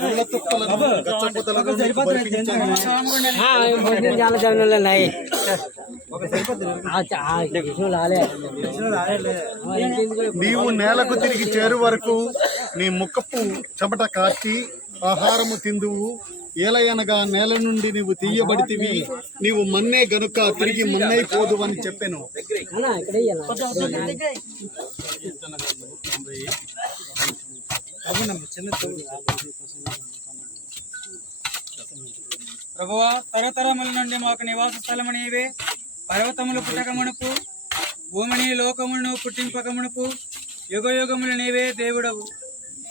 ముళ్ళ తుప్పలను గచ్చపుతలను నీకు బలిపించాను. నీవు నేలకు తిరిగి చేరు వరకు నీ ముఖపు చెమట కార్చి ఆహారము తిందువు. ఏలయనగా నేల నుండి నీవు తీయబడితివి, నీవు మన్నే గనుక తిరిగి మన్నైపోదు అని చెప్పాను. ప్రభువా, తరతరముల నుండి మాకు నివాస స్థలము నీవే. పర్వతములు పుట్టకమునుపు, భూమిని లోకములను పుట్టింపకమునుపు యుగ యుగములు నీవే దేవుడవు.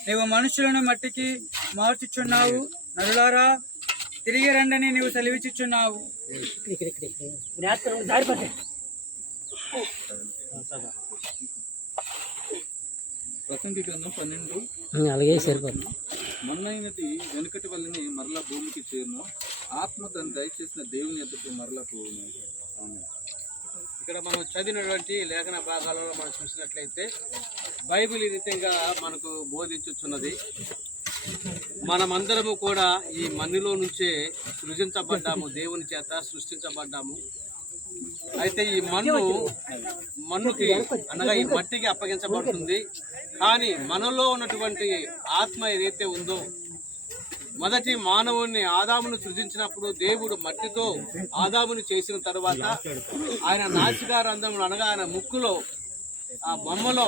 నీవు మనుషులను మట్టికి మార్చుచున్నావు. నరులారా తిరిగి రండని నీవు సెలవిచ్చుచున్నావు. ప్రసంగి గ్రంథం 12. అలాగే సరిపోతుంది. మన్నైనది వెనుకటి వల్లని మరలా భూమికి చేరును, ఆత్మ తను దయచేసిన దేవుని ఎదుటి మరలా పోవును. ఇక్కడ మనం చదివినటువంటి లేఖన భాగాలలో మనం చూసినట్లయితే బైబిల్ ఈ రీతిగా మనకు బోధించుచున్నది. మనమందరము కూడా ఈ మన్నులో నుంచే సృజించబడ్డాము, దేవుని చేత సృష్టించబడ్డాము. అయితే ఈ మన్నుకి అనగా ఈ మట్టికి అప్పగించబడుతుంది. కానీ మనలో ఉన్నటువంటి ఆత్మ ఏదైతే ఉందో, మొదటి మానవుడిని ఆదామును సృజించినప్పుడు దేవుడు మట్టితో ఆదామును చేసిన తరువాత ఆయన నాసికా రంధ్రములు అనగా ఆయన ముక్కులో ఆ బొమ్మలో